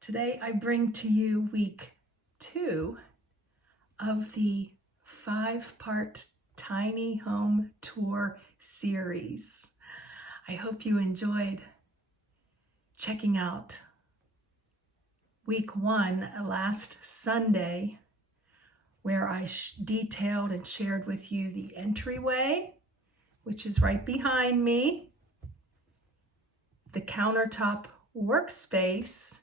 Today I bring to you week 2 of the 5-part tiny home tour series. I hope you enjoyed checking out week 1 last Sunday, where I detailed and shared with you the entryway, which is right behind me, the countertop workspace,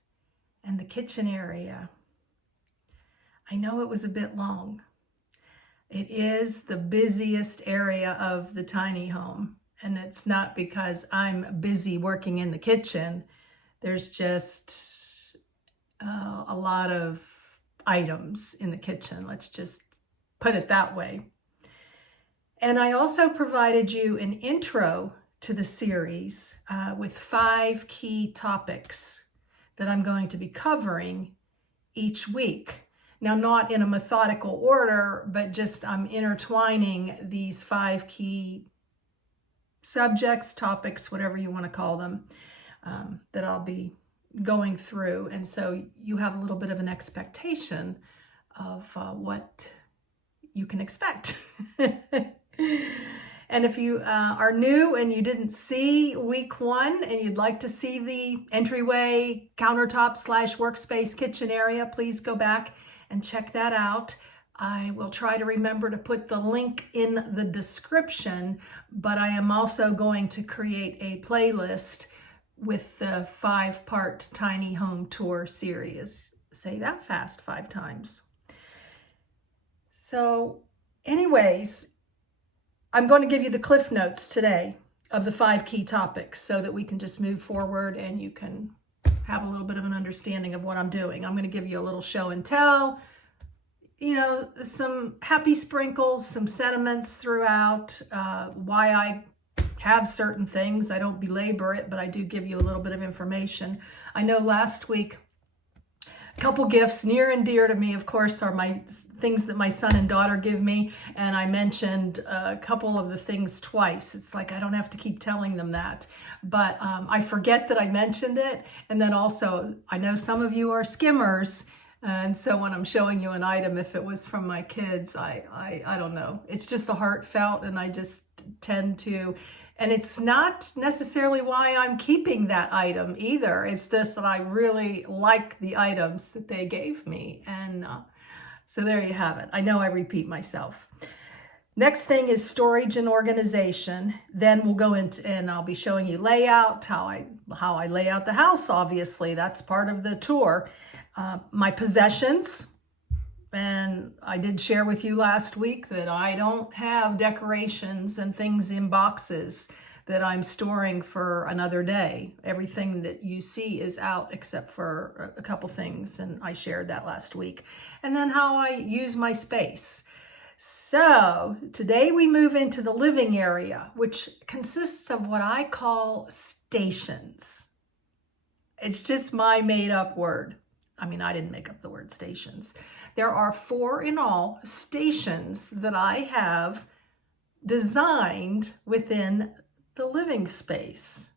and the kitchen area. I know it was a bit long. It is the busiest area of the tiny home, and it's not because I'm busy working in the kitchen. There's just a lot of items in the kitchen. Let's just put it that way. And I also provided you an intro to the series with 5 key topics that I'm going to be covering each week. Now, not in a methodical order, but just I'm intertwining these 5 key subjects, topics, whatever you want to call them, that I'll be going through. And so you have a little bit of an expectation of what you can expect. And if you are new and you didn't see week 1 and you'd like to see the entryway, countertop / workspace kitchen area, please go back and check that out. I will try to remember to put the link in the description, but I am also going to create a playlist with the 5-part tiny home tour series. Say that fast 5 times. So anyways, I'm going to give you the cliff notes today of the 5 key topics so that we can just move forward and you can have a little bit of an understanding of what I'm doing. I'm going to give you a little show and tell, some happy sprinkles, some sentiments throughout, why I have certain things. I don't belabor it, but I do give you a little bit of information. I know last week, a couple gifts near and dear to me, of course, are my things that my son and daughter give me. And I mentioned a couple of the things twice. It's like I don't have to keep telling them that. But I forget that I mentioned it. And then also, I know some of you are skimmers. And so when I'm showing you an item, if it was from my kids, I don't know. It's just a heartfelt, and I just tend to. And it's not necessarily why I'm keeping that item either. It's just that I really like the items that they gave me. And so there you have it. I know I repeat myself. Next thing is storage and organization. Then we'll go into, and I'll be showing you layout, how I lay out the house, obviously. That's part of the tour. My possessions. And I did share with you last week that I don't have decorations and things in boxes that I'm storing for another day. Everything that you see is out except for a couple things, and I shared that last week. And then how I use my space. So today we move into the living area, which consists of what I call stations. It's just my made up word. I mean, I didn't make up the word stations. There are 4 in all stations that I have designed within the living space.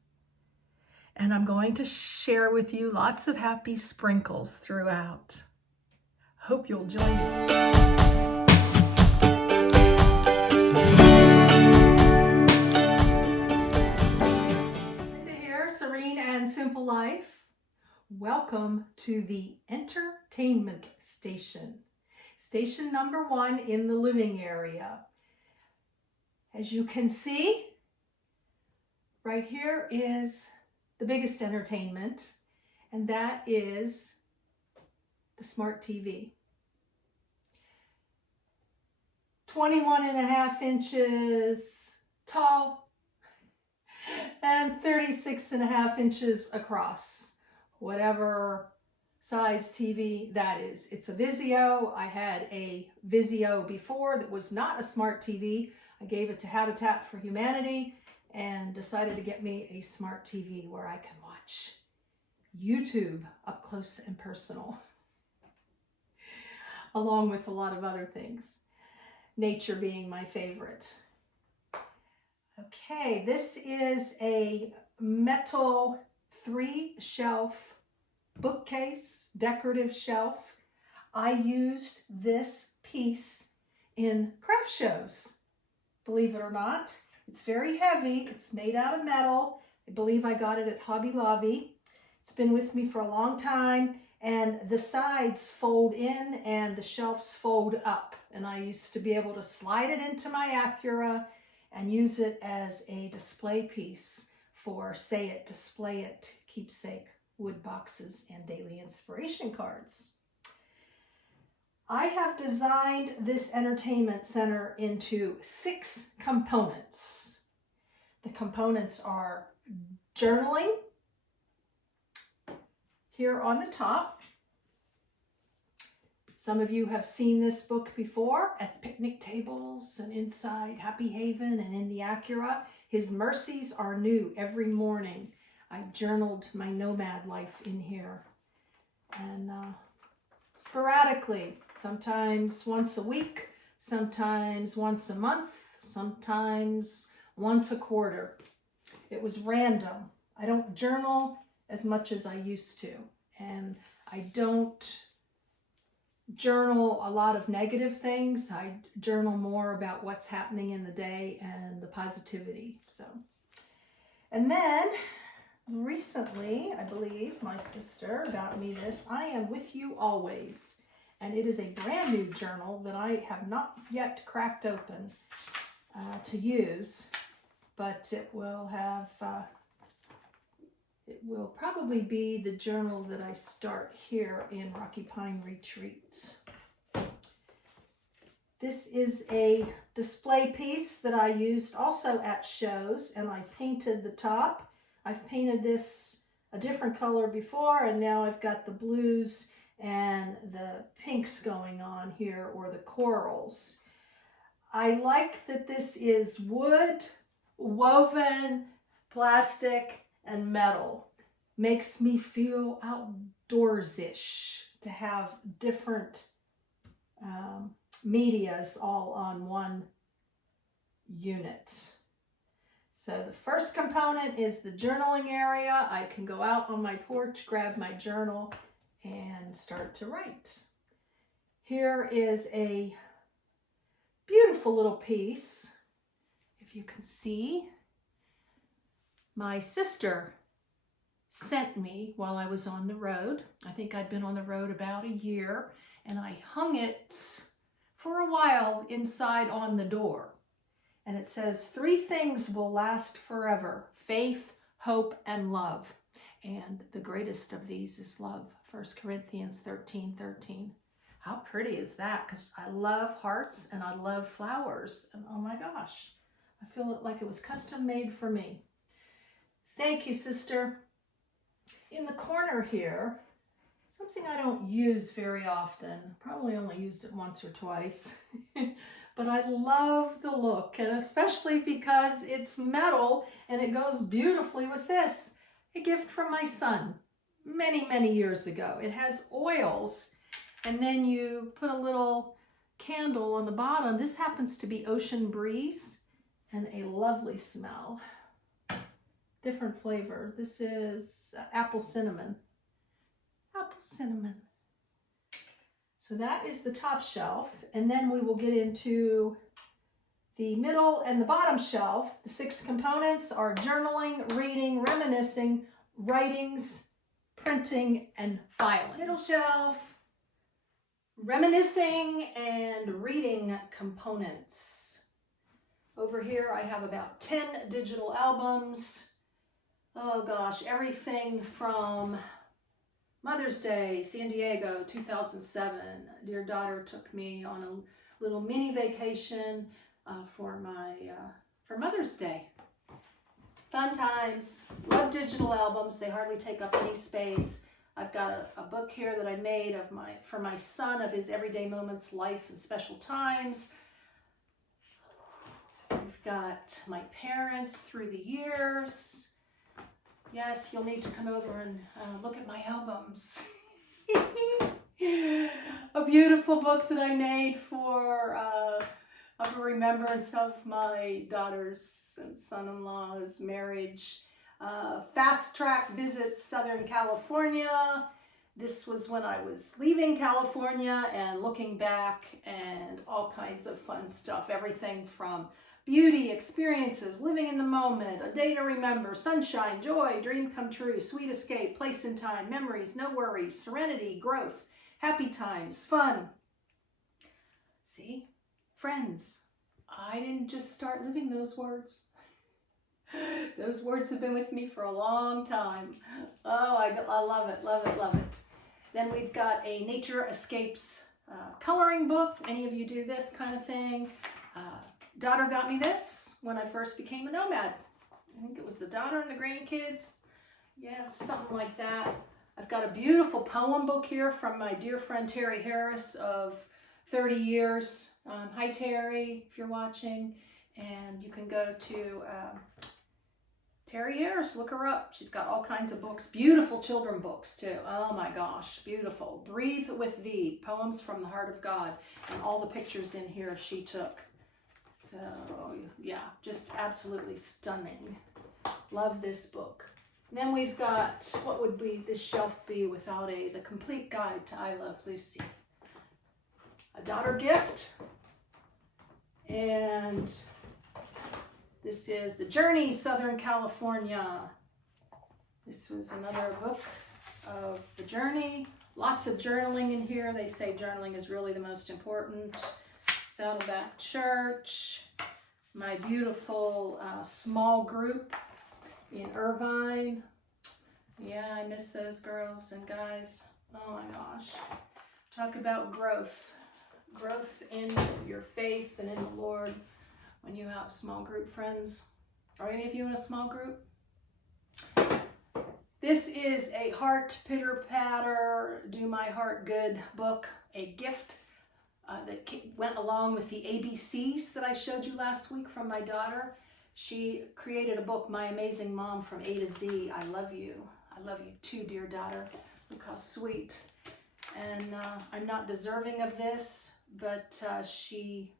And I'm going to share with you lots of happy sprinkles throughout. Hope you'll join me. Linda here, Serene and Simple Life. Welcome to the entertainment station. Station number 1 in the living area. As you can see, right here is the biggest entertainment, and that is the smart TV. 21.5 inches tall and 36.5 inches across. Whatever size TV that is. It's a Vizio. I had a Vizio before that was not a smart TV. I gave it to Habitat for Humanity and decided to get me a smart TV where I can watch YouTube up close and personal, along with a lot of other things. Nature being my favorite. Okay, this is a metal 3-shelf bookcase, decorative shelf. I used this piece in craft shows, believe it or not. It's very heavy. It's made out of metal. I believe I got it at Hobby Lobby. It's been with me for a long time, and the sides fold in and the shelves fold up. And I used to be able to slide it into my Acura and use it as a display piece for Say It, Display It, keepsake wood boxes and daily inspiration cards. I have designed this entertainment center into 6 components. The components are journaling here on the top. Some of you have seen this book before at picnic tables and inside Happy Haven and in the Acura. His Mercies Are New every morning. I journaled my nomad life in here. And sporadically, sometimes once a week, sometimes once a month, sometimes once a quarter. It was random. I don't journal as much as I used to, and I don't journal a lot of negative things. I journal more about what's happening in the day and the positivity. And then recently, I believe my sister got me this, I Am With You Always. And it is a brand new journal that I have not yet cracked open to use, but it will have, it will probably be the journal that I start here in Rocky Pine Retreat. This is a display piece that I used also at shows, and I painted the top. I've painted this a different color before, and now I've got the blues and the pinks going on here, or the corals. I like that this is wood, woven, plastic, and metal. Makes me feel outdoors-ish to have different medias all on one unit. So the first component is the journaling area. I can go out on my porch, grab my journal, and start to write. Here is a beautiful little piece. If you can see, my sister sent me while I was on the road. I think I'd been on the road about a year, and I hung it for a while inside on the door. And it says, 3 things will last forever: faith, hope, and love. And the greatest of these is love. 1 Corinthians 13:13. How pretty is that? Because I love hearts and I love flowers. And oh my gosh, I feel like it was custom made for me. Thank you, sister. In the corner here, something I don't use very often. Probably only used it once or twice. But I love the look, and especially because it's metal and it goes beautifully with this. A gift from my son many, many years ago. It has oils, and then you put a little candle on the bottom. This happens to be Ocean Breeze, and a lovely smell. Different flavor. This is apple cinnamon. Apple cinnamon. So that is the top shelf, and then we will get into the middle and the bottom shelf. The 6 components are journaling, reading, reminiscing, writings, printing, and filing. Middle shelf, reminiscing and reading components. Over here I have about 10 digital albums. Oh gosh, everything from Mother's Day, San Diego, 2007. Dear daughter took me on a little mini vacation for Mother's Day. Fun times. Love digital albums. They hardly take up any space. I've got a book here that I made for my son, of his everyday moments, life, and special times. We've got my parents through the years. Yes, you'll need to come over and look at my albums. A beautiful book that I made for of a remembrance of my daughter's and son-in-law's marriage. Fast track visits Southern California, This was when I was leaving California and looking back, and all kinds of fun stuff. Everything from beauty, experiences, living in the moment, a day to remember, sunshine, joy, dream come true, sweet escape, place and time, memories, no worries, serenity, growth, happy times, fun. See, friends, I didn't just start living those words. Those words have been with me for a long time. Oh, I love it, love it, love it. Then we've got a Nature Escapes coloring book. Any of you do this kind of thing? Daughter got me this when I first became a nomad. I think it was the daughter and the grandkids. Yes, something like that. I've got a beautiful poem book here from my dear friend Terry Harris of 30 years. Hi Terry, if you're watching. And you can go to Terry Harris, look her up. She's got all kinds of books, beautiful children books too. Oh my gosh, beautiful. Breathe with Thee, Poems from the Heart of God. And all the pictures in here she took. So yeah, just absolutely stunning. Love this book. And then we've got, what would this shelf be without the complete guide to I Love Lucy. A daughter gift. And this is The Journey, Southern California. This was another book of the journey. Lots of journaling in here. They say journaling is really the most important. Saddleback Church. My beautiful small group in Irvine. Yeah, I miss those girls and guys. Oh my gosh. Talk about growth. Growth in your faith and in the Lord. When you have small group friends. Are any of you in a small group? This is a heart pitter patter, do my heart good book, a gift that went along with the ABCs that I showed you last week from my daughter. She created a book, My Amazing Mom from A to Z. I love you. I love you too, dear daughter. Look how sweet. And I'm not deserving of this, but she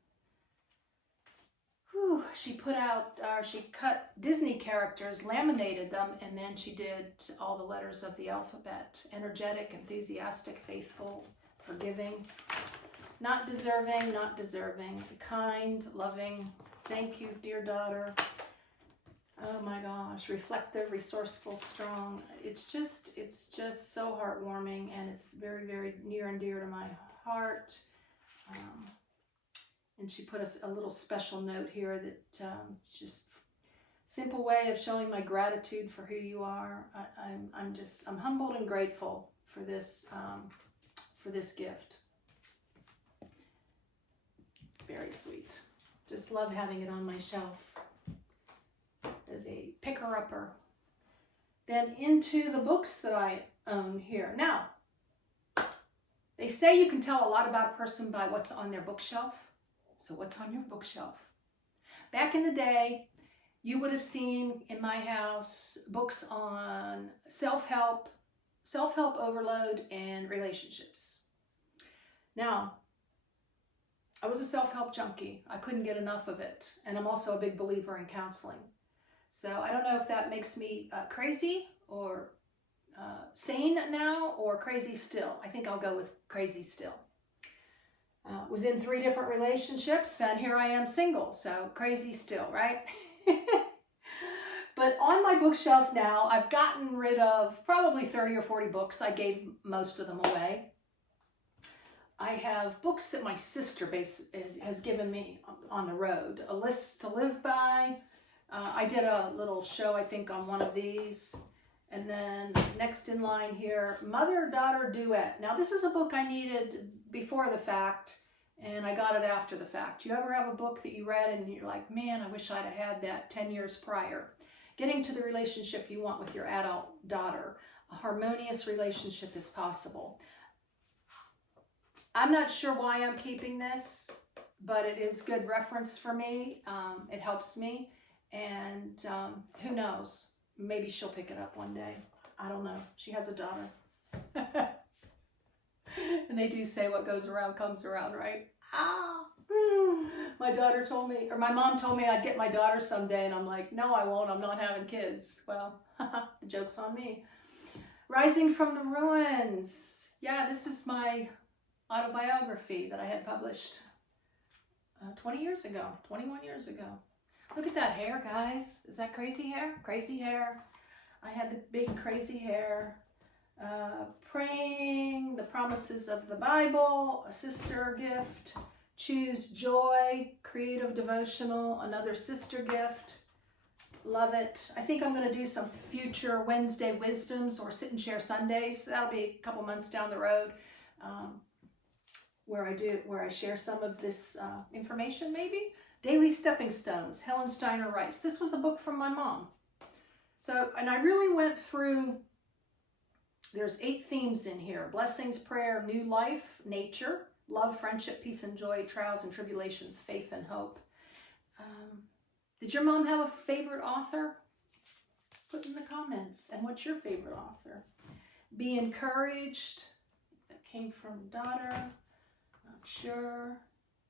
put out, she cut Disney characters, laminated them, and then she did all the letters of the alphabet. Energetic, enthusiastic, faithful, forgiving. Not deserving, not deserving. Kind, loving. Thank you, dear daughter. Oh my gosh. Reflective, resourceful, strong. It's just so heartwarming, and it's very, very near and dear to my heart. And she put a little special note here that just simple way of showing my gratitude for who you are. I'm humbled and grateful for this gift. Very sweet. Just love having it on my shelf as a picker-upper. Then into the books that I own here. Now, they say you can tell a lot about a person by what's on their bookshelf. So what's on your bookshelf? Back in the day, you would have seen in my house books on self-help overload, and relationships. Now, I was a self-help junkie. I couldn't get enough of it. And I'm also a big believer in counseling. So I don't know if that makes me crazy or sane now, or crazy still. I think I'll go with crazy still. Was in 3 different relationships, and here I am single, so crazy still, right? But on my bookshelf now, I've gotten rid of probably 30 or 40 books. I gave most of them away. I have books that my sister has given me on the road, a list to live by. I did a little show, I think, on one of these. And then next in line here, Mother-Daughter Duet. Now, this is a book I needed before the fact, and I got it after the fact. You ever have a book that you read and you're like, man, I wish I'd have had that 10 years prior? Getting to the relationship you want with your adult daughter. A harmonious relationship is possible. I'm not sure why I'm keeping this, but it is good reference for me. It helps me, and who knows? Maybe she'll pick it up one day. I don't know. She has a daughter. And they do say what goes around comes around, right? My daughter told me, or my mom told me I'd get my daughter someday, and I'm like, no, I won't. I'm not having kids. Well, the joke's on me. Rising from the Ruins. Yeah, this is my autobiography that I had published 20 years ago, 21 years ago. Look at that hair, guys. Is that crazy hair? Crazy hair. I had the big crazy hair. Praying, the promises of the Bible, a sister gift, choose joy, creative devotional, another sister gift. Love it. I think I'm going to do some future Wednesday wisdoms or sit and share Sundays. That'll be a couple months down the road, where I share some of this information maybe. Daily Stepping Stones, Helen Steiner Rice. This was a book from my mom. So, and I really went through, there's 8 themes in here: blessings, prayer, new life, nature, love, friendship, peace and joy, trials and tribulations, faith and hope. Did your mom have a favorite author? Put in the comments. And what's your favorite author? Be encouraged. That came from daughter. Not sure.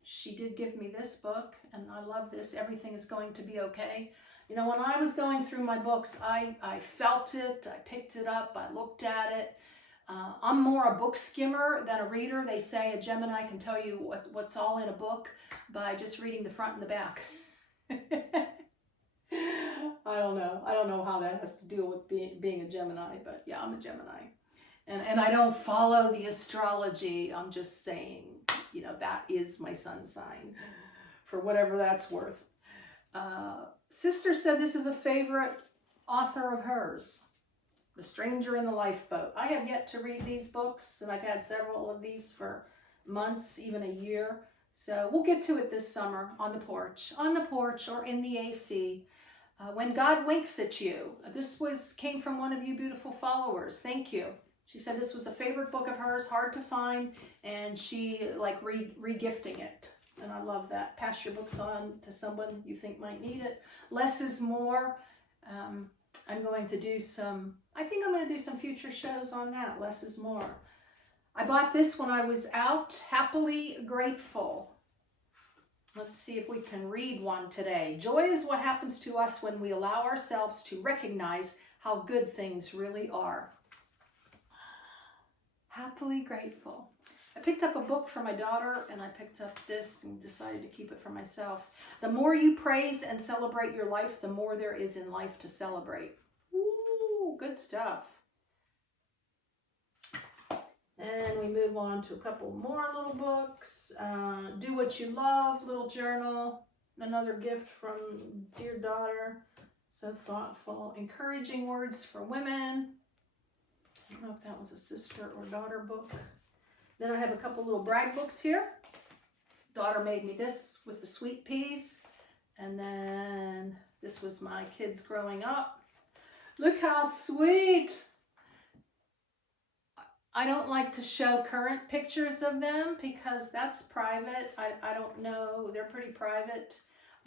She did give me this book, and I love this. Everything is going to be okay. You know, when I was going through my books, I felt it. I picked it up. I looked at it. I'm more a book skimmer than a reader. They say a Gemini can tell you what's all in a book by just reading the front and the back. I don't know. I don't know how that has to deal with being a Gemini, but yeah, I'm a Gemini. And I don't follow the astrology. I'm just saying, you know, that is my sun sign, for whatever that's worth. Sister said this is a favorite author of hers, The Stranger in the Lifeboat. I have yet to read these books, and I've had several of these for months, even a year. So we'll get to it this summer on the porch or in the AC. When God winks at you. This came from one of you beautiful followers. Thank you. She said this was a favorite book of hers, hard to find, and she like re-gifting it. And I love that. Pass your books on to someone you think might need it. Less is more. I'm going to do some future shows on that. Less is more. I bought this when I was out. Happily Grateful. Let's see if we can read one today. Joy is what happens to us when we allow ourselves to recognize how good things really are. Happily Grateful. I picked up a book for my daughter, and I picked up this and decided to keep it for myself. The more you praise and celebrate your life, the more there is in life to celebrate. Ooh, good stuff. And we move on to a couple more little books. Do What You Love, little journal. Another gift from dear daughter. So thoughtful. Encouraging words for women. I don't know if that was a sister or daughter book. Then I have a couple little brag books here. Daughter made me this with the sweet peas. And then this was my kids growing up. Look how sweet. I don't like to show current pictures of them because that's private. I don't know. They're pretty private.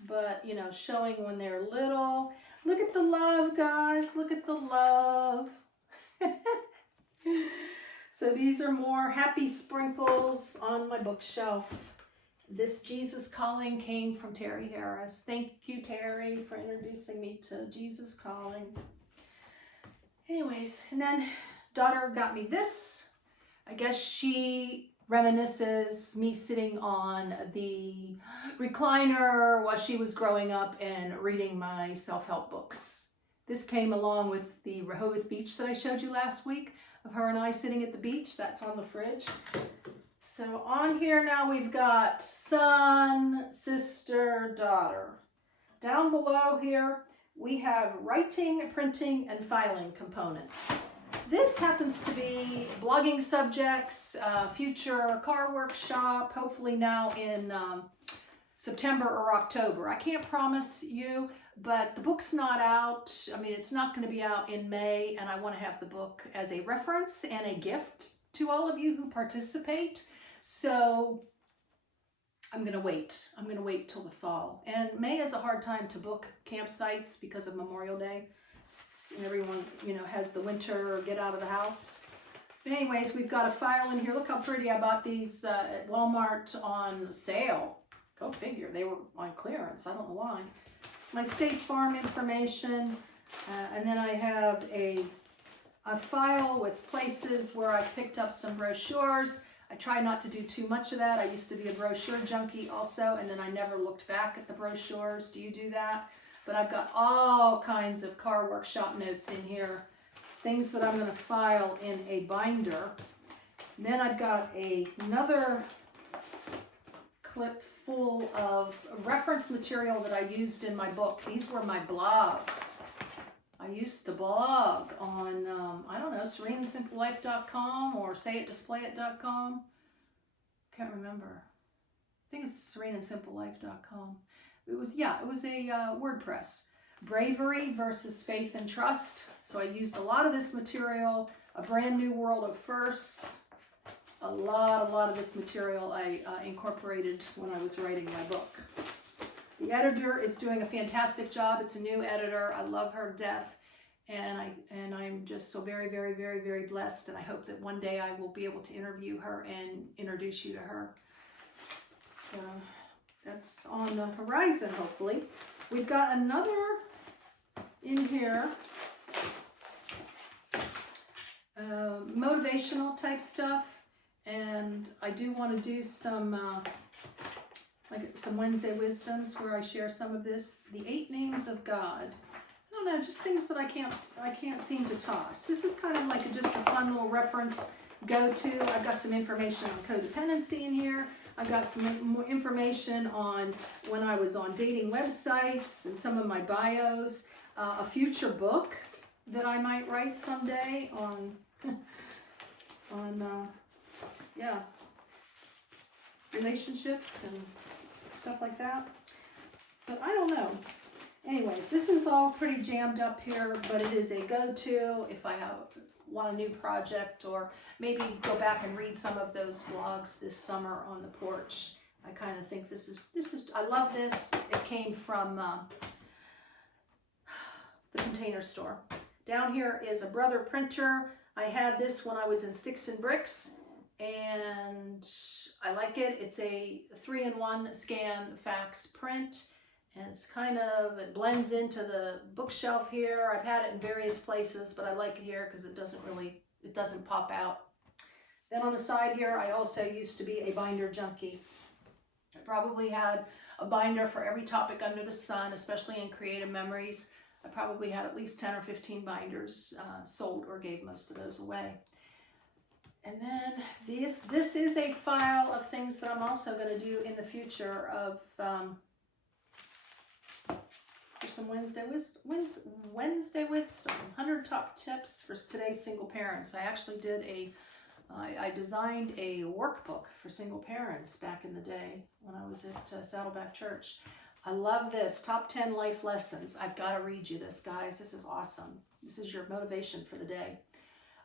But, you know, showing when they're little. Look at the love, guys. Look at the love. So these are more happy sprinkles on my bookshelf. This Jesus Calling came from Terry Harris. Thank you, Terry, for introducing me to Jesus Calling. Anyways, and then daughter got me this. I guess she reminisces me sitting on the recliner while she was growing up and reading my self-help books. This came along with the Rehoboth Beach that I showed you last week of her and I sitting at the beach. That's on the fridge. So on here now we've got son, sister, daughter. Down below here we have writing, printing, and filing components. This happens to be blogging subjects, future car workshop, hopefully now in September or October. I can't promise you, but the book's not out. I mean, it's not going to be out in May, and I want to have the book as a reference and a gift to all of you who participate. So I'm going to wait. I'm going to wait till the fall. And May is a hard time to book campsites because of Memorial Day. Everyone, you know, has the winter get out of the house. But anyways, we've got a file in here. Look how pretty. I bought these at Walmart on sale. Go figure. They were on clearance. I don't know why. My State Farm information. And then I have a a file with places where I've picked up some brochures. I try not to do too much of that. I used to be a brochure junkie also, and then I never looked back at the brochures. Do you do that? But I've got all kinds of car workshop notes in here, things that I'm going to file in a binder. And then I've got another clip full of reference material that I used in my book. These were my blogs. I used to blog on, I don't know, sereneandsimplelife.com or sayitdisplayit.com. Can't remember. I think it's sereneandsimplelife.com. It was a WordPress. Bravery versus faith and trust. So I used a lot of this material, a brand new world of firsts. A lot of this material I incorporated when I was writing my book. The editor is doing a fantastic job. It's a new editor. I love her to death. And I'm just so very, very, very, very blessed. And I hope that one day I will be able to interview her and introduce you to her. So that's on the horizon, hopefully. We've got another in here, motivational type stuff. And I do want to do some Wednesday wisdoms where I share some of this. The 8 names of God. I don't know, just things that I can't seem to toss. This is kind of like just a fun little reference go-to. I've got some information on codependency in here. I've got some more information on when I was on dating websites and some of my bios. A future book that I might write someday on relationships and stuff like that. But I don't know. Anyways, this is all pretty jammed up here, but it is a go-to if I want a new project, or maybe go back and read some of those blogs this summer on the porch. I kind of think this is, I love this. It came from the Container Store. Down here is a Brother printer. I had this when I was in Sticks and Bricks, and I like it. It's a 3-in-1 scan fax print, and it's it blends into the bookshelf here. I've had it in various places, but I like it here because it doesn't pop out. Then on the side here, I also used to be a binder junkie. I probably had a binder for every topic under the sun, especially in creative memories. I probably had at least 10 or 15 binders sold, or gave most of those away. And then this is a file of things that I'm also going to do in the future of some Wednesday wisdom, 100 top tips for today's single parents. I actually did I designed a workbook for single parents back in the day when I was at Saddleback Church. I love this, top 10 life lessons. I've got to read you this, guys. This is awesome. This is your motivation for the day.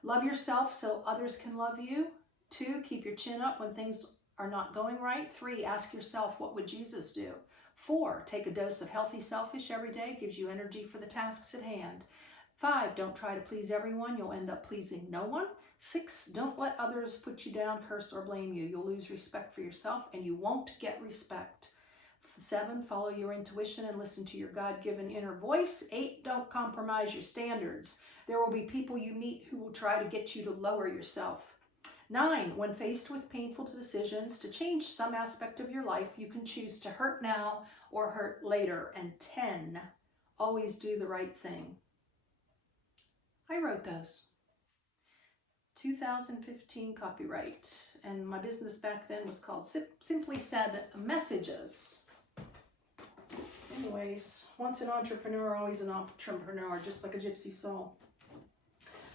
Love yourself so others can love you. 2, keep your chin up when things are not going right. 3, ask yourself, what would Jesus do? 4, take a dose of healthy selfish every day. Gives you energy for the tasks at hand. 5, don't try to please everyone. You'll end up pleasing no one. 6, don't let others put you down, curse, or blame you. You'll lose respect for yourself, and you won't get respect. 7, follow your intuition and listen to your God-given inner voice. 8, don't compromise your standards. There will be people you meet who will try to get you to lower yourself. 9, when faced with painful decisions to change some aspect of your life, you can choose to hurt now or hurt later. And 10, always do the right thing. I wrote those. 2015 copyright. And my business back then was called Simply Said Messages. Anyways, once an entrepreneur, always an entrepreneur, just like a gypsy soul.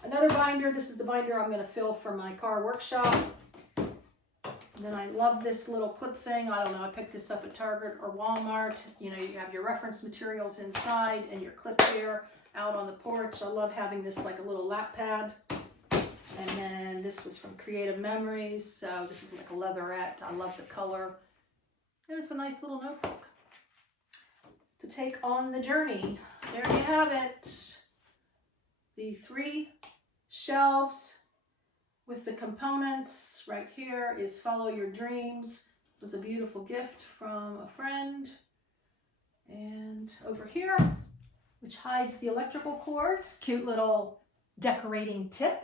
Another binder. This is the binder I'm going to fill for my car workshop. And then I love this little clip thing. I don't know, I picked this up at Target or Walmart. You know, you have your reference materials inside and your clip here out on the porch. I love having this like a little lap pad. And then this was from Creative Memories. So this is like a leatherette. I love the color. And it's a nice little notebook to take on the journey. There you have it. The 3 shelves with the components. Right here is Follow Your Dreams. It was a beautiful gift from a friend. And over here, which hides the electrical cords, cute little decorating tip.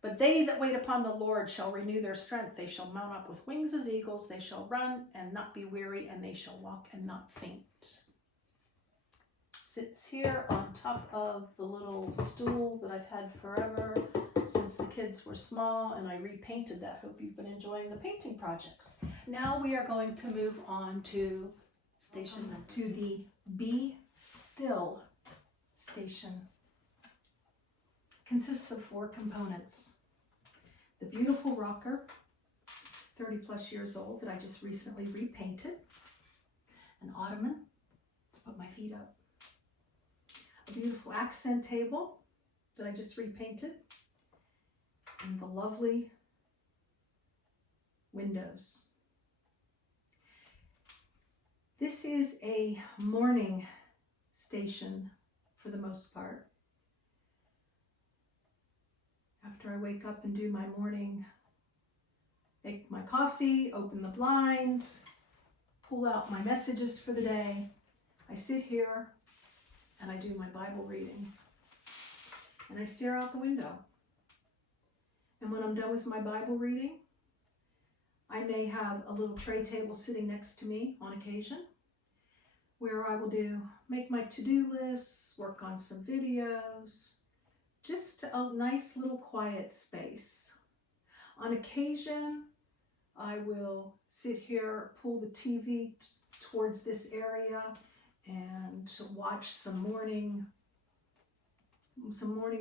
But they that wait upon the Lord shall renew their strength. They shall mount up with wings as eagles. They shall run and not be weary, and they shall walk and not faint. Sits here on top of the little stool that I've had forever since the kids were small, and I repainted that. Hope you've been enjoying the painting projects. Now we are going to move on to the Be Still station. Consists of 4 components. The beautiful rocker, 30 plus years old, that I just recently repainted. An ottoman to put my feet up. A beautiful accent table that I just repainted. And the lovely windows. This is a morning station for the most part. After I wake up and do my morning, make my coffee, open the blinds, pull out my messages for the day, I sit here and I do my Bible reading. And I stare out the window. And when I'm done with my Bible reading, I may have a little tray table sitting next to me on occasion, where I will make my to-do lists, work on some videos, just a nice little quiet space. On occasion, I will sit here, pull the TV towards this area, and watch some morning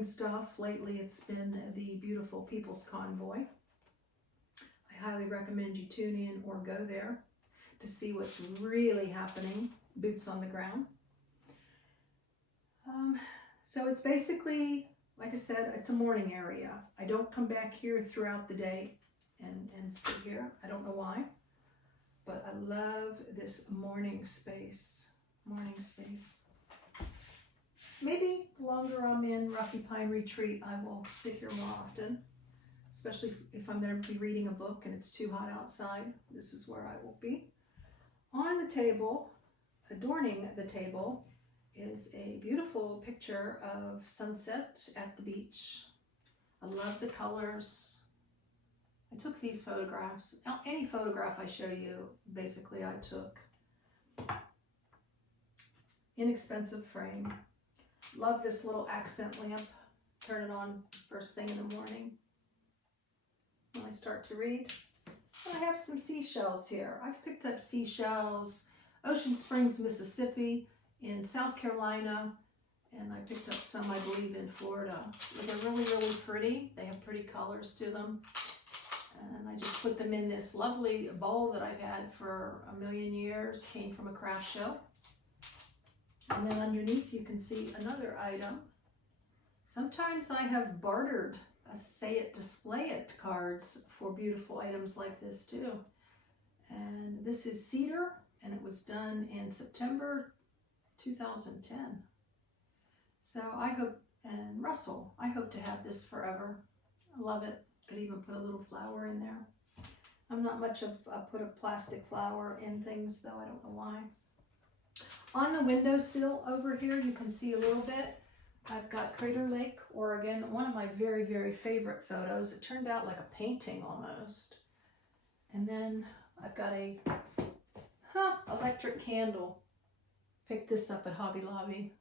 stuff. Lately, it's been the beautiful People's Convoy. I highly recommend you tune in or go there to see what's really happening, boots on the ground. So it's basically, like I said, it's a morning area. I don't come back here throughout the day and sit here. I don't know why, but I love this morning space. Maybe the longer I'm in Rocky Pine Retreat, I will sit here more often, especially if I'm going to be reading a book and it's too hot outside. This is where I will be. On the table, adorning the table, is a beautiful picture of sunset at the beach. I love the colors. I took these photographs. Any photograph I show you, basically I took. Inexpensive frame. Love this little accent lamp. Turn it on first thing in the morning when I start to read. And I have some seashells here. I've picked up seashells, Ocean Springs, Mississippi, in South Carolina, and I picked up some, I believe, in Florida. But they're really, really pretty. They have pretty colors to them. And I just put them in this lovely bowl that I've had for a million years. Came from a craft show. And then underneath you can see another item. Sometimes I have bartered say it, display it cards for beautiful items like this too. And this is cedar, and it was done in September 2010. So I hope, and Russell, I hope to have this forever. I love it. Could even put a little flower in there. I'm not much of put a plastic flower in things though, I don't know why. On the windowsill over here, you can see a little bit. I've got Crater Lake, Oregon, one of my very, very favorite photos. It turned out like a painting almost. And then I've got a electric candle. Picked this up at Hobby Lobby.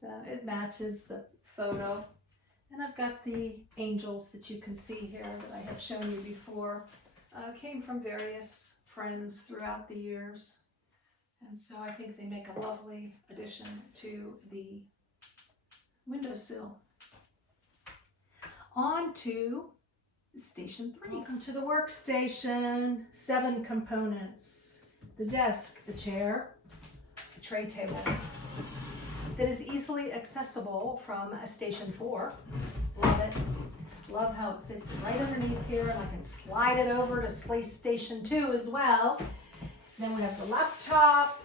So it matches the photo. And I've got the angels that you can see here that I have shown you before. Came from various friends throughout the years. And so I think they make a lovely addition to the windowsill. On to station 3. Welcome to the workstation. 7 components. The desk, the chair, a tray table that is easily accessible from station 4. Love it. Love how it fits right underneath here, and I can slide it over to station 2 as well. Then we have the laptop,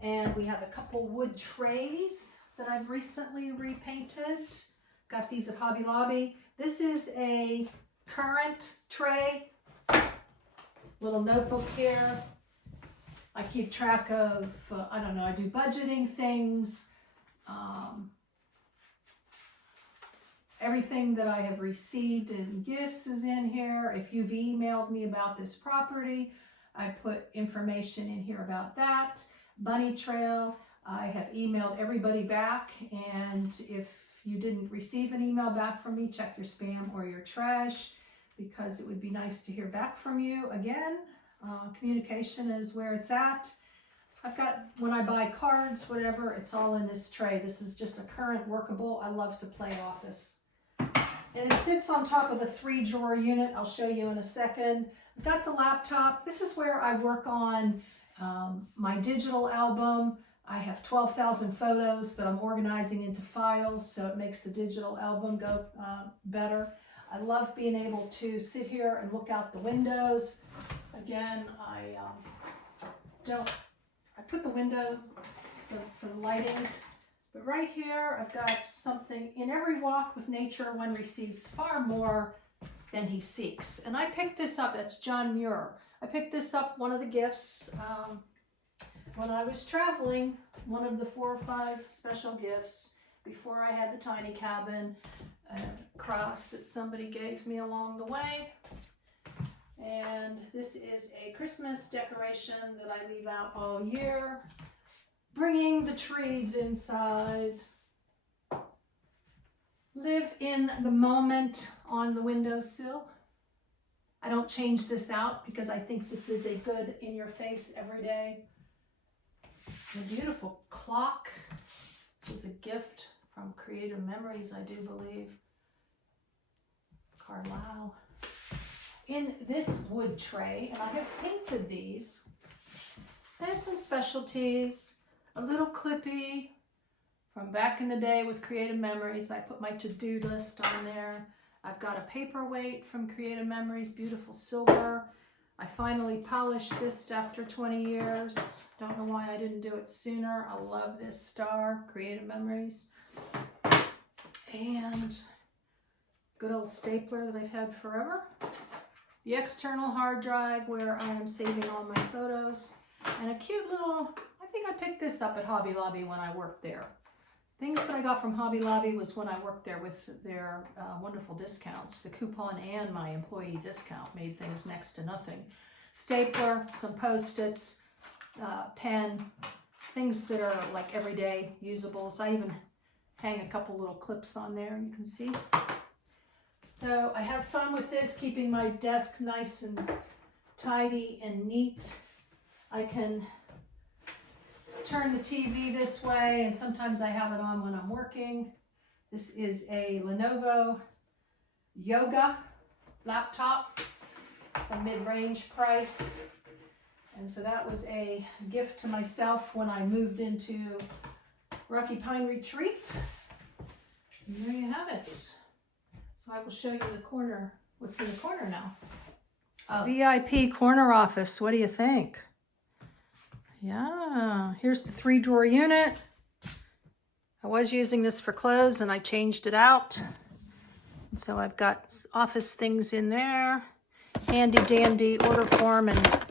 and we have a couple wood trays that I've recently repainted. Got these at Hobby Lobby. This is a current tray. Little notebook here. I keep track of, I don't know, I do budgeting things. Everything that I have received in gifts is in here. If you've emailed me about this property, I put information in here about that. Bunny trail, I have emailed everybody back, and if you didn't receive an email back from me, check your spam or your trash, because it would be nice to hear back from you. Again, communication is where it's at. I've got, when I buy cards, whatever, it's all in this tray. This is just a current workable. I love to play office. And it sits on top of a 3-drawer unit. I'll show you in a second. I've got the laptop. This is where I work on my digital album. I have 12,000 photos that I'm organizing into files, so it makes the digital album go better. I love being able to sit here and look out the windows. Again, I put the window so for the lighting, but right here I've got something. In every walk with nature, one receives far more than he seeks. And I picked this up. That's John Muir. I picked this up, one of the gifts, when I was traveling, one of the 4 or 5 special gifts before I had the tiny cabin, a cross that somebody gave me along the way. And this is a Christmas decoration that I leave out all year. Bringing the trees inside. Live in the moment on the windowsill. I don't change this out because I think this is a good in your face every day. A beautiful clock. This is a gift from Creative Memories, I do believe. Carlisle. In this wood tray, and I have painted these. I have some specialties, a little clippy from back in the day with Creative Memories. I put my to-do list on there. I've got a paperweight from Creative Memories, beautiful silver. I finally polished this after 20 years. Don't know why I didn't do it sooner. I love this star, Creative Memories. And good old stapler that I've had forever. The external hard drive where I am saving all my photos. And a cute little, I think I picked this up at Hobby Lobby when I worked there. Things that I got from Hobby Lobby was when I worked there with their wonderful discounts. The coupon and my employee discount made things next to nothing. Stapler, some Post-its, pen, things that are like everyday usables. I even hang a couple little clips on there, you can see. So I have fun with this, keeping my desk nice and tidy and neat. I can turn the TV this way, and sometimes I have it on when I'm working. This is a Lenovo Yoga laptop. It's a mid-range price. And so that was a gift to myself when I moved into Rocky Pine Retreat. And there you have it. So I will show you the corner, what's in the corner now. VIP corner office, what do you think? Yeah, here's the 3-drawer unit. I was using this for clothes and I changed it out. And so I've got office things in there. Handy dandy order form and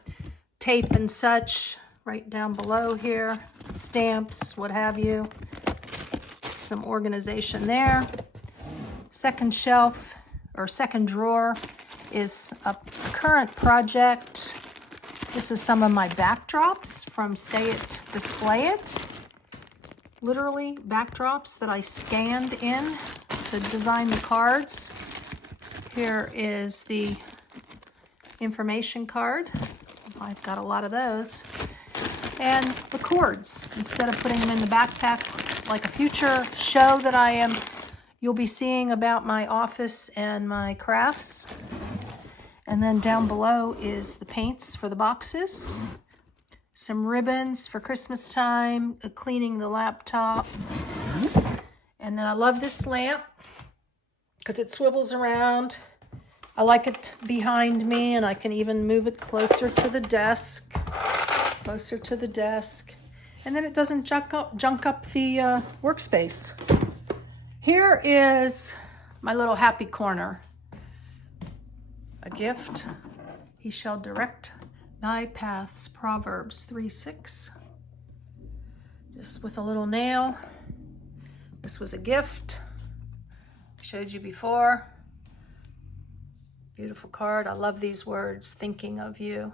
tape and such right down below here. Stamps, what have you. Some organization there. Second shelf or second drawer is a current project. This is some of my backdrops from Say It, Display It. Literally backdrops that I scanned in to design the cards. Here is the information card. I've got a lot of those. And the cords, instead of putting them in the backpack like a future show that you'll be seeing about my office and my crafts. And then down below is the paints for the boxes. Some ribbons for Christmas time, cleaning the laptop. And then I love this lamp because it swivels around. I like it behind me, and I can even move it closer to the desk. And then it doesn't junk up the workspace. Here is my little happy corner. A gift. He shall direct thy paths, Proverbs 3:6. Just with a little nail. This was a gift. Showed you before. Beautiful card. I love these words, thinking of you.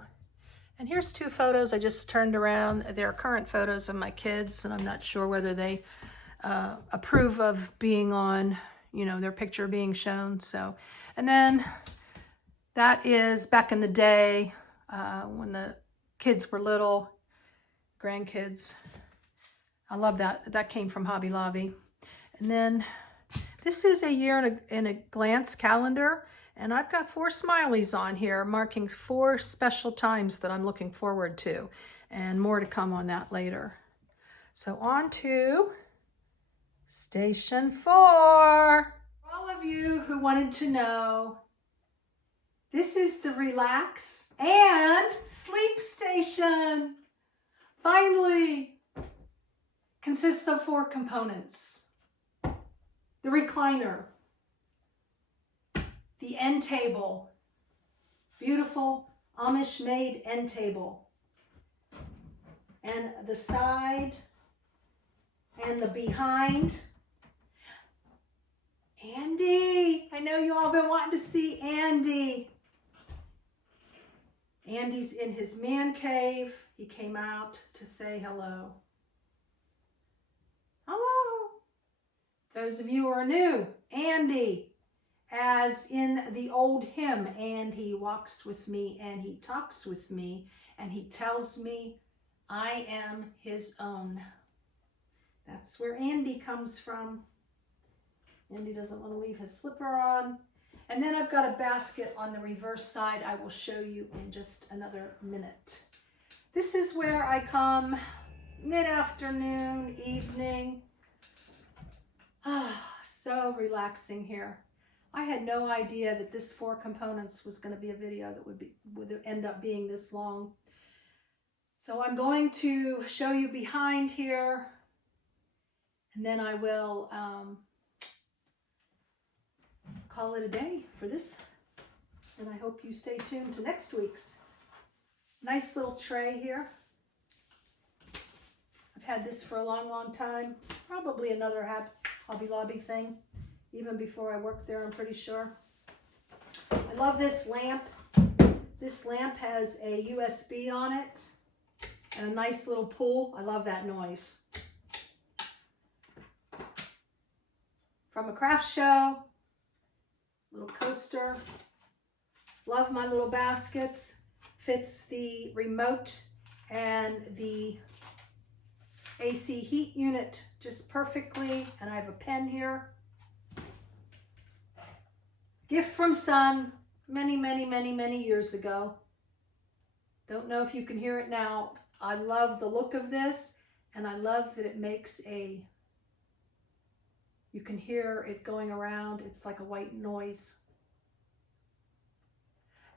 And here's two photos I just turned around. They're current photos of my kids, and I'm not sure whether they approve of being on, you know, their picture being shown. So, and then that is back in the day when the kids were little, grandkids. I love that. That came from Hobby Lobby. And then this is a year in a glance calendar. And I've got 4 smileys on here, marking 4 special times that I'm looking forward to. And more to come on that later. So on to Station 4. For all of you who wanted to know, this is the relax and sleep station. Finally, consists of 4 components. The recliner, the end table, beautiful Amish made end table, and the side and the behind. Andy, I know you all been wanting to see Andy. Andy's in his man cave. He came out to say hello. Hello. Those of you who are new, Andy, as in the old hymn, and he walks with me and he talks with me and he tells me I am his own. That's where Andy comes from. Andy doesn't want to leave his slipper on. And then I've got a basket on the reverse side I will show you in just another minute. This is where I come mid-afternoon, evening. So relaxing here. I had no idea that this 4 components was going to be a video that would end up being this long. So I'm going to show you behind here, and then I will call it a day for this. And I hope you stay tuned to next week's. Nice little tray here. I've had this for a long, long time. Probably another Hobby Lobby thing. Even before I worked there, I'm pretty sure. I love this lamp. This lamp has a USB on it and a nice little pull. I love that noise. From a craft show, little coaster. Love my little baskets. Fits the remote and the AC heat unit just perfectly. And I have a pen here. Gift from Son, many, many, many, many years ago. Don't know if you can hear it now. I love the look of this, and I love that it makes you can hear it going around. It's like a white noise.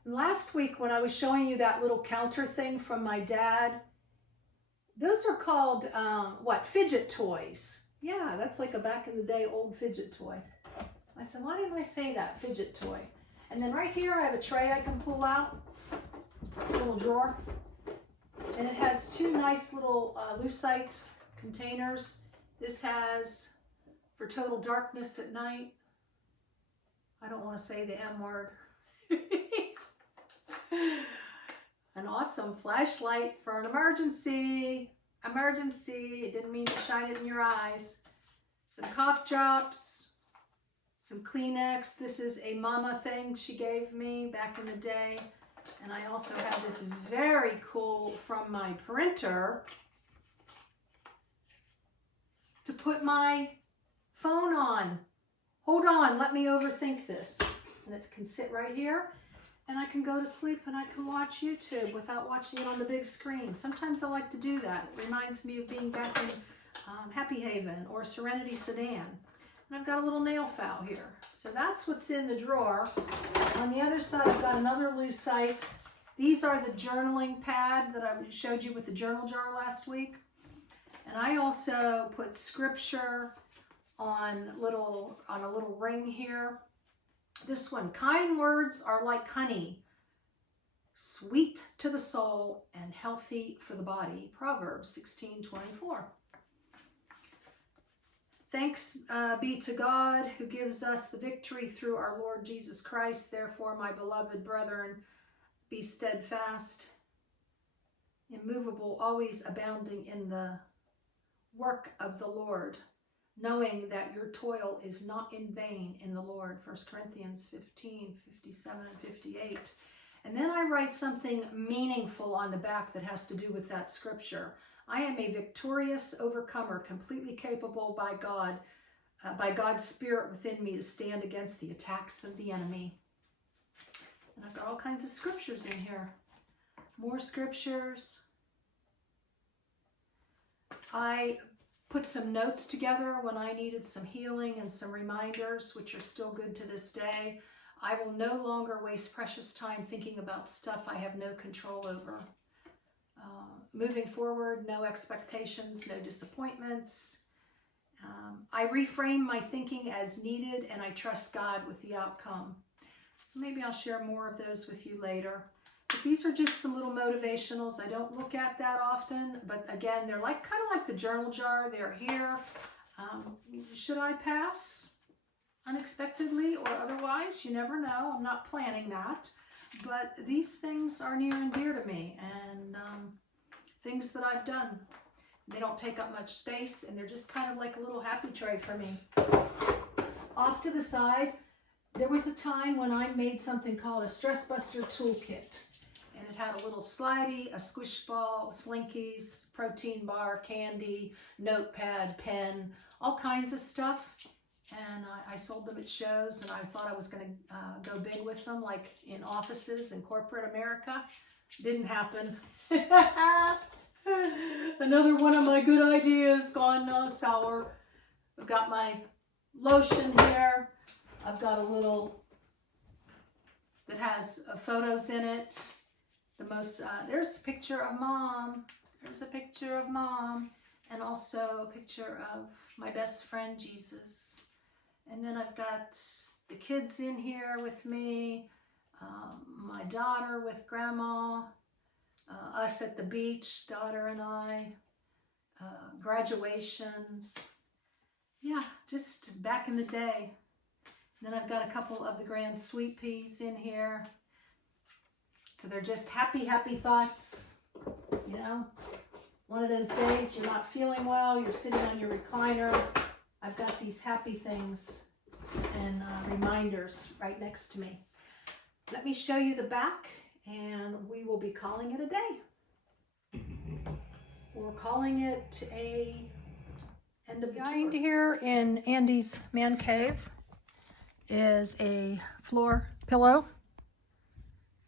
And last week when I was showing you that little counter thing from my dad, those are called, fidget toys. Yeah, that's like a back in the day old fidget toy. I said, why didn't I say that? Fidget toy. And then right here, I have a tray I can pull out, a little drawer. And it has 2 nice little lucite containers. This has for total darkness at night. I don't want to say the M word. An awesome flashlight for an emergency. Emergency. It didn't mean to shine it in your eyes. Some cough drops. Some Kleenex. This is a mama thing she gave me back in the day. And I also have this very cool from my printer to put my phone on. Hold on, let me overthink this. And it can sit right here, and I can go to sleep and I can watch YouTube without watching it on the big screen. Sometimes I like to do that. It reminds me of being back in Happy Haven or Serenity Sedan. And I've got a little nail file here. So that's what's in the drawer. On the other side, I've got another lucite. These are the journaling pad that I showed you with the journal jar last week. And I also put scripture on a little ring here. This one, kind words are like honey, sweet to the soul and healthy for the body. Proverbs 16:24. Thanks be to God who gives us the victory through our Lord Jesus Christ. Therefore, my beloved brethren, be steadfast, immovable, always abounding in the work of the Lord, knowing that your toil is not in vain in the Lord. 1 Corinthians 15, 57 and 58. And then I write something meaningful on the back that has to do with that scripture. I am a victorious overcomer, completely capable by God, by God's Spirit within me to stand against the attacks of the enemy. And I've got all kinds of scriptures in here. More scriptures. I put some notes together when I needed some healing and some reminders, which are still good to this day. I will no longer waste precious time thinking about stuff I have no control over. Moving forward, no expectations, no disappointments. I reframe my thinking as needed, and I trust God with the outcome. So maybe I'll share more of those with you later. But these are just some little motivationals. I don't look at that often, but again, they're like kind of like the journal jar. They're here. Should I pass unexpectedly or otherwise? You never know. I'm not planning that. But these things are near and dear to me, and things that I've done. They don't take up much space, and they're just kind of like a little happy tray for me. Off to the side, there was a time when I made something called a Stress Buster Toolkit. And it had a little slidey, a squish ball, slinkies, protein bar, candy, notepad, pen, all kinds of stuff. And I sold them at shows, and I thought I was going to go big with them, like in offices in corporate America. Didn't happen. Another one of my good ideas gone sour. I've got my lotion here. I've got a little that has photos in it. There's a picture of Mom. There's a picture of Mom, and also a picture of my best friend Jesus. And then I've got the kids in here with me, my daughter with Grandma, us at the beach, daughter and I, graduations. Yeah, just back in the day. And then I've got a couple of the Grand Sweet Peas in here. So they're just happy, happy thoughts. You know, one of those days you're not feeling well, you're sitting on your recliner. I've got these happy things and reminders right next to me. Let me show you the back, and we will be calling it a day. We're calling it a end of the tour. Here in Andy's man cave is a floor pillow.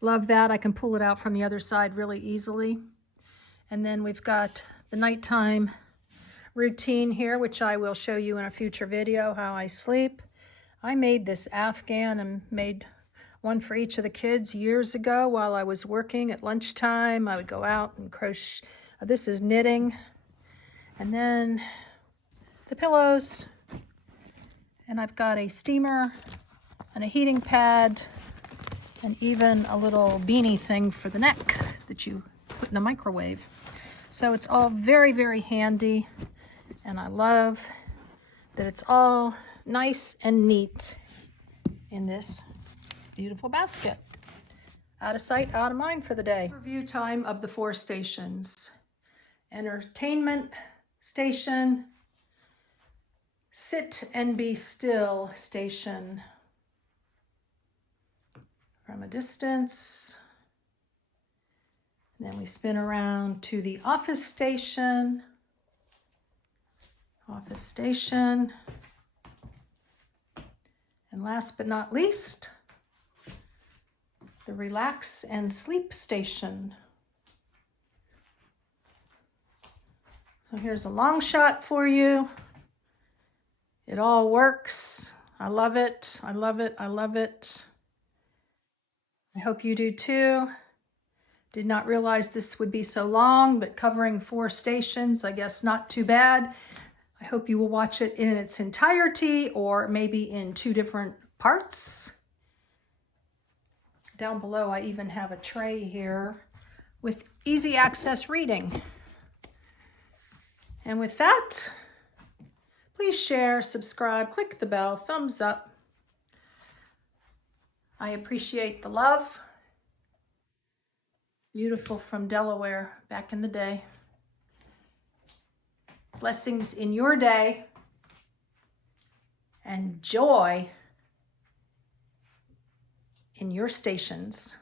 Love that. I can pull it out from the other side really easily. And then we've got the nighttime routine here, which I will show you in a future video, how I sleep. I made this Afghan and made one for each of the kids years ago while I was working at lunchtime. I would go out and crochet. This is knitting. And then the pillows. And I've got a steamer and a heating pad and even a little beanie thing for the neck that you put in the microwave. So it's all very, very handy. And I love that it's all nice and neat in this beautiful basket. Out of sight, out of mind for the day. Review time of the 4 stations. Entertainment station, sit and be still station. From a distance. And then we spin around to the office station. Office station. And last but not least, the relax and sleep station. So here's a long shot for you. It all works. I love it. I love it. I love it. I hope you do too. Did not realize this would be so long, but covering 4 stations, I guess not too bad. I hope you will watch it in its entirety or maybe in 2 different parts. Down below, I even have a tray here with easy access reading. And with that, Please share, subscribe, click the bell, thumbs up. I appreciate the love. Beautiful from Delaware back in the day. Blessings in your day and joy in your stations.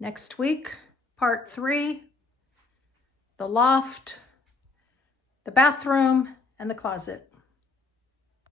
Next week, part 3, the loft, the bathroom, and the closet.